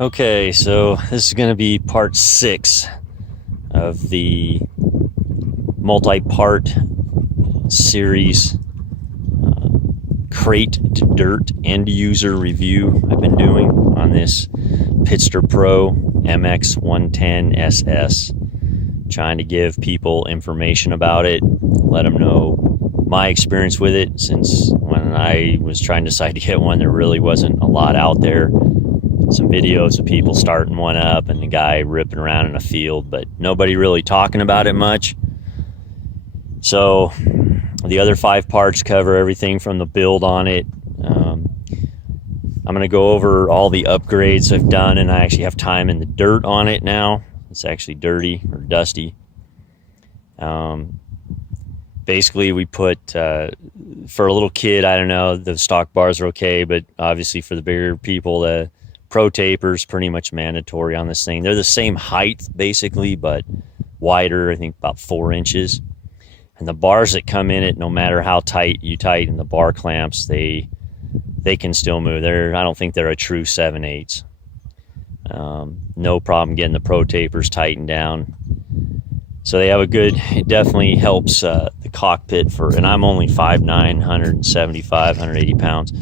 Okay, so this is going to be part 6 of the multi-part series crate to dirt end user review I've been doing on this Pitster Pro MX110ss. Trying to give people information about it, let them know my experience with it, since when I was trying to decide to get one, there really wasn't a lot out there. Some videos of people starting one up and the guy ripping around in a field, but nobody really talking about it much. So the other 5 parts cover everything from the build on it. I'm going to go over all the upgrades I've done, and I actually have time in the dirt on it now. It's actually dirty or dusty. Basically, we put, for a little kid, I don't know, the stock bars are okay, but obviously for the bigger people, the Pro Taper's pretty much mandatory on this thing. They're the same height, basically, but wider, I think about 4 inches. And the bars that come in it, no matter how tight you tighten the bar clamps, they can still move. I don't think they're a true 7/8. No problem getting the Pro Tapers tightened down. So they have a good, it definitely helps the cockpit and I'm only 5'9", 175, 180 pounds.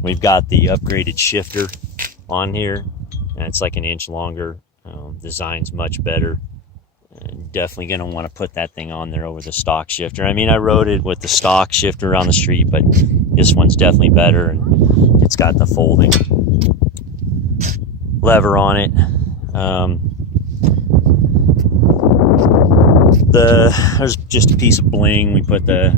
We've got the upgraded shifter on here, and it's like an inch longer. Design's much better. Definitely going to want to put that thing on there over the stock shifter. I mean, I rode it with the stock shifter on the street, but this one's definitely better, and it's got the folding lever on it. There's just a piece of bling. We put the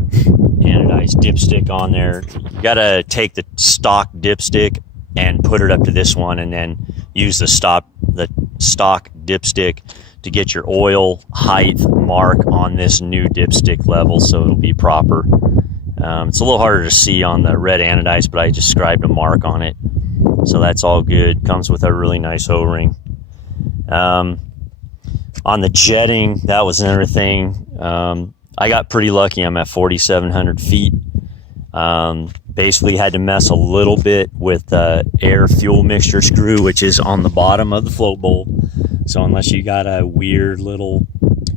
anodized dipstick on there. You got to take the stock dipstick and put it up to this one, and then use the stock dipstick to get your oil height mark on this new dipstick level, so it'll be proper. It's a little harder to see on the red anodized, but I just scribed a mark on it, so that's all good. Comes with a really nice O-ring. On the jetting, that was another thing. I got pretty lucky. I'm at 4,700 feet. Basically had to mess a little bit with the air fuel mixture screw, which is on the bottom of the float bowl. So unless you got a weird little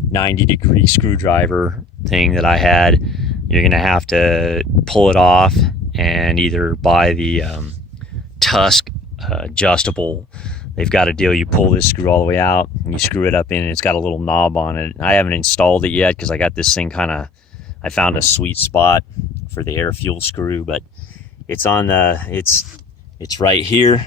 90-degree screwdriver thing that I had, you're going to have to pull it off and either buy the Tusk adjustable. They've got a deal. You pull this screw all the way out and you screw it up in, and it's got a little knob on it. I haven't installed it yet because I got this thing I found a sweet spot for the air fuel screw, but it's on it's right here,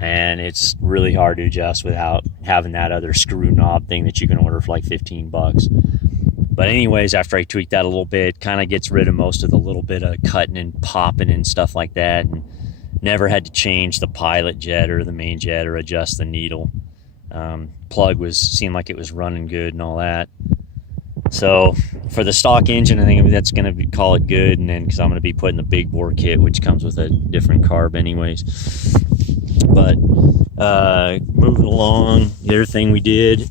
and it's really hard to adjust without having that other screw knob thing that you can order for like 15 bucks. But anyways, after I tweak that a little bit, kind of gets rid of most of the little bit of cutting and popping and stuff like that, and never had to change the pilot jet or the main jet or adjust the needle. Plug seemed like it was running good and all that. So for the stock engine, I think that's going to call it good. And then because I'm going to be putting the big bore kit, which comes with a different carb anyways. But moving along, the other thing we did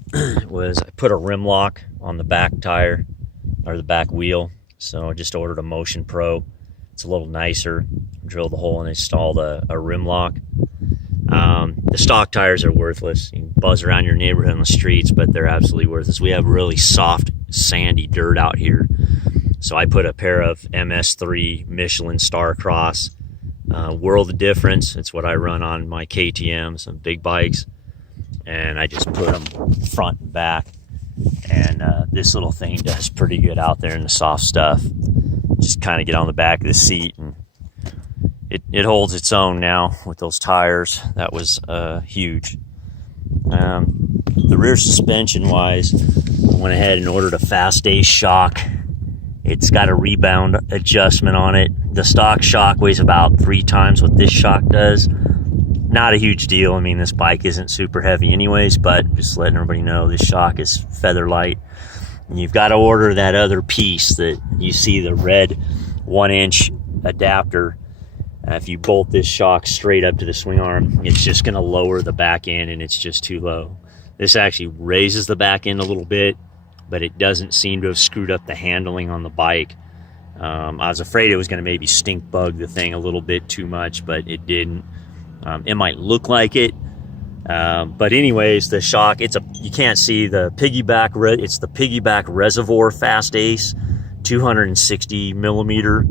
was I put a rim lock on the back tire, or the back wheel. So I just ordered a Motion Pro. It's a little nicer. Drilled the hole and installed a rim lock. The stock tires are worthless. You can buzz around your neighborhood on the streets, but they're absolutely worthless. We have really soft, sandy dirt out here. So I put a pair of MS3 Michelin Star Cross. World of difference. It's what I run on my KTM, some big bikes. And I just put them front and back. And this little thing does pretty good out there in the soft stuff. Just kind of get on the back of the seat, and it holds its own now with those tires. That was huge. The rear suspension wise, I went ahead and ordered a Fast Ace shock. It's got a rebound adjustment on it. The stock shock weighs about 3 times what this shock does. Not a huge deal. I mean, this bike isn't super heavy anyways, but just letting everybody know this shock is feather light. And you've got to order that other piece that you see, the red 1-inch adapter. If you bolt this shock straight up to the swing arm, it's just going to lower the back end, and it's just too low. This actually raises the back end a little bit, but it doesn't seem to have screwed up the handling on the bike. I was afraid it was going to maybe stink bug the thing a little bit too much, but it didn't. It might look like it, But anyways, the shock, you can't see the piggyback, it's the piggyback reservoir fast ace, 260 millimeter.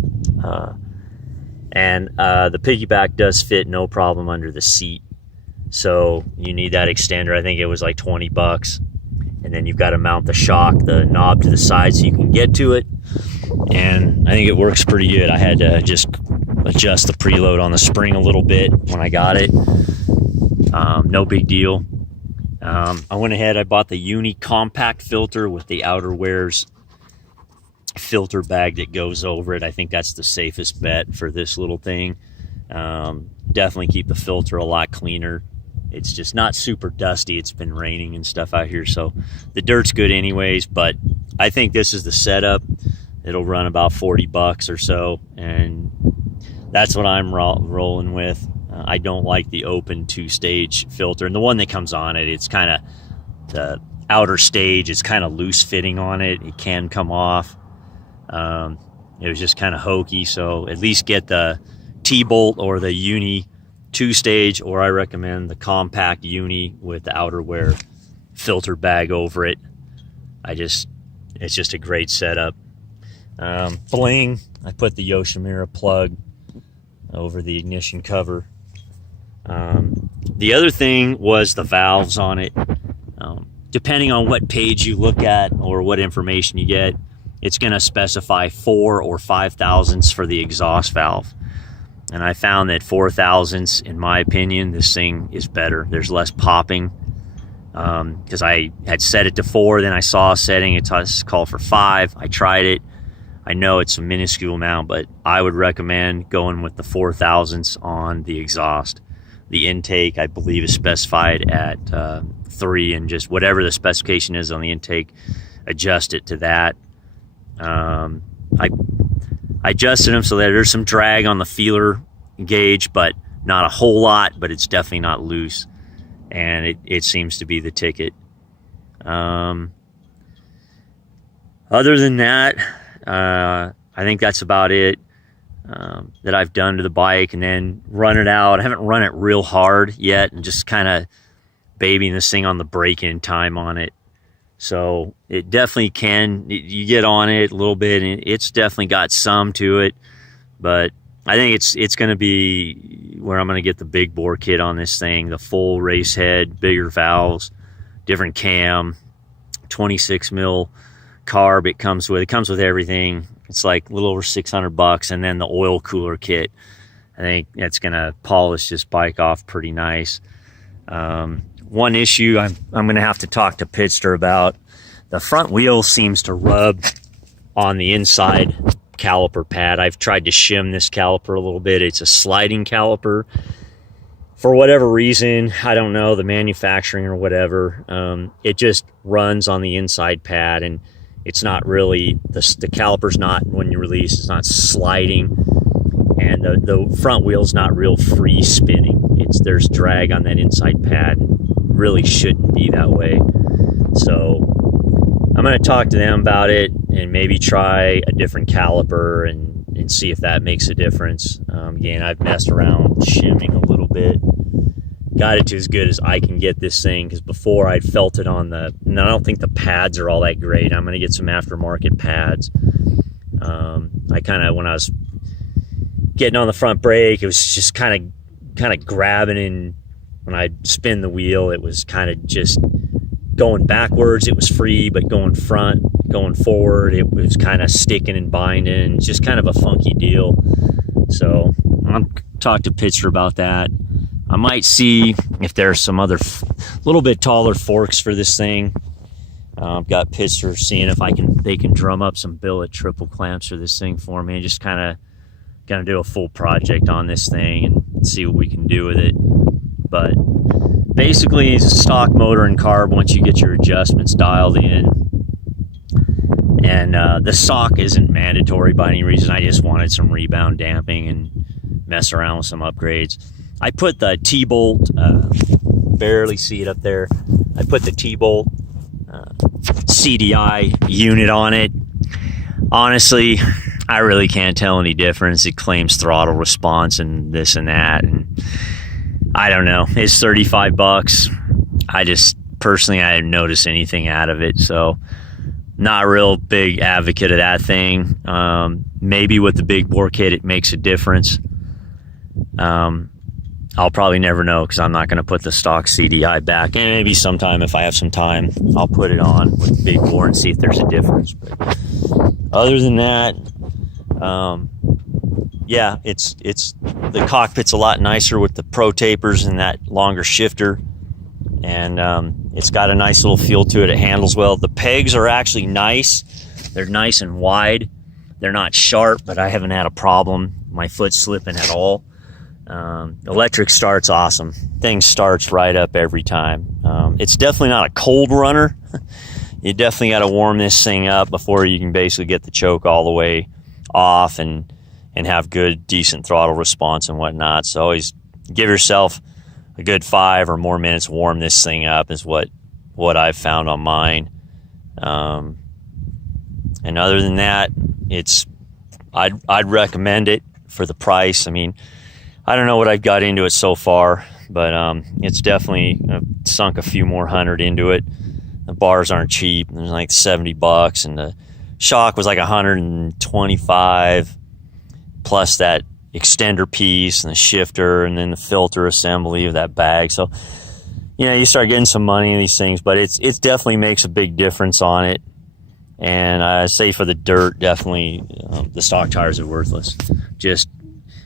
And the piggyback does fit no problem under the seat. So you need that extender. I think it was like 20 bucks. And then you've got to mount the shock, the knob to the side so you can get to it. And I think it works pretty good. I had to just adjust the preload on the spring a little bit when I got it. No big deal. I went ahead, I bought the Uni compact filter with the outerwears filter bag that goes over it. I think that's the safest bet for this little thing. Definitely keep the filter a lot cleaner. It's just not super dusty. It's been raining and stuff out here, so the dirt's good anyways. But I think this is the setup. It'll run about 40 bucks or so, and that's what I'm rolling with. I don't like the open 2-stage filter, and the one that comes on it, it's kind of, the outer stage is kind of loose fitting on it. It can come off. It was just kind of hokey, so at least get the T-bolt or the Uni 2-stage, or I recommend the compact Uni with the outerwear filter bag over it. It's just a great setup. Bling, I put the Yoshimura plug over the ignition cover. The other thing was the valves on it. Depending on what page you look at or what information you get, it's going to specify 4 or 5 thousandths for the exhaust valve. And I found that 4 thousandths, in my opinion, this thing is better. There's less popping. Because I had set it to 4, then I saw a setting, it called for 5. I tried it. I know it's a minuscule amount, but I would recommend going with the 4 thousandths on the exhaust. The intake, I believe, is specified at 3, and just whatever the specification is on the intake, adjust it to that. I adjusted them so that there's some drag on the feeler gauge, but not a whole lot, but it's definitely not loose, and it seems to be the ticket. Other than that, I think that's about it that I've done to the bike. And then run it out. I haven't run it real hard yet, and just kind of babying this thing on the break-in time on it. So it definitely can, you get on it a little bit, and it's definitely got some to it. But I think it's going to be where I'm going to get the big bore kit on this thing, the full race head, bigger valves, different cam, 26 mil carb. It comes with everything. It's like a little over 600 bucks, and then the oil cooler kit. I think that's going to polish this bike off pretty nice. One issue I'm going to have to talk to Pitster about, the front wheel seems to rub on the inside caliper pad. I've tried to shim this caliper a little bit. It's a sliding caliper. For whatever reason, I don't know, the manufacturing or whatever, it just runs on the inside pad, and it's not really, the caliper's not, when you release, it's not sliding, and the front wheel's not real free spinning. There's drag on that inside pad, and really shouldn't be that way. So I'm going to talk to them about it and maybe try a different caliper and see if that makes a difference. Again, I've messed around shimming a little bit, got it to as good as I can get this thing, because before I'd felt it on and I don't think the pads are all that great. I'm going to get some aftermarket pads. I kind of, when I was getting on the front brake, it was just kind of grabbing, and when I spin the wheel, it was kind of just going backwards. It was free, but going forward, it was kind of sticking and binding. Just kind of a funky deal. So I'll talk to Pitster about that. I might see if there's some other little bit taller forks for this thing. I've got Pitster seeing if they can drum up some billet triple clamps for this thing for me, and just kind of gonna do a full project on this thing and see what we can do with it. But basically, it's a stock motor and carb once you get your adjustments dialed in. And the sock isn't mandatory by any reason. I just wanted some rebound damping and mess around with some upgrades. I put the T-bolt, barely see it up there. I put the T-bolt CDI unit on it. Honestly, I really can't tell any difference. It claims throttle response and this and that. And I don't know. It's 35 bucks. I just personally, I didn't notice anything out of it, so not a real big advocate of that thing. Maybe with the big bore kit it makes a difference. I'll probably never know because I'm not going to put the stock CDI back. And maybe sometime if I have some time, I'll put it on with the big bore and see if there's a difference. But other than that, yeah, it's the cockpit's a lot nicer with the Pro tapers and that longer shifter. And it's got a nice little feel to it. It handles well. The pegs are actually nice. They're nice and wide. They're not sharp, but I haven't had a problem. My foot's slipping at all. Electric start's awesome. Thing starts right up every time. It's definitely not a cold runner. You definitely got to warm this thing up before you can basically get the choke all the way off and have good, decent throttle response and whatnot. So always give yourself a good 5 or more minutes warm this thing up is what I've found on mine. And other than that, I'd recommend it for the price. I mean, I don't know what I've got into it so far, but it's definitely sunk a few more hundred into it. The bars aren't cheap. They're like 70 bucks, and the shock was like 125 plus that extender piece and the shifter and then the filter assembly of that bag. So, you know, you start getting some money in these things, but it definitely makes a big difference on it. And I say for the dirt, definitely the stock tires are worthless. Just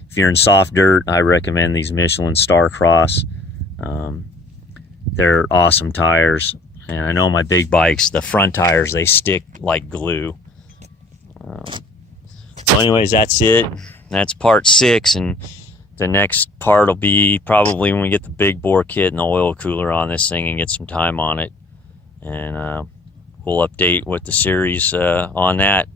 if you're in soft dirt, I recommend these Michelin Starcross. They're awesome tires. And I know my big bikes, the front tires, they stick like glue. So anyways, that's it. That's part 6, and the next part will be probably when we get the big bore kit and the oil cooler on this thing and get some time on it. And we'll update with the series on that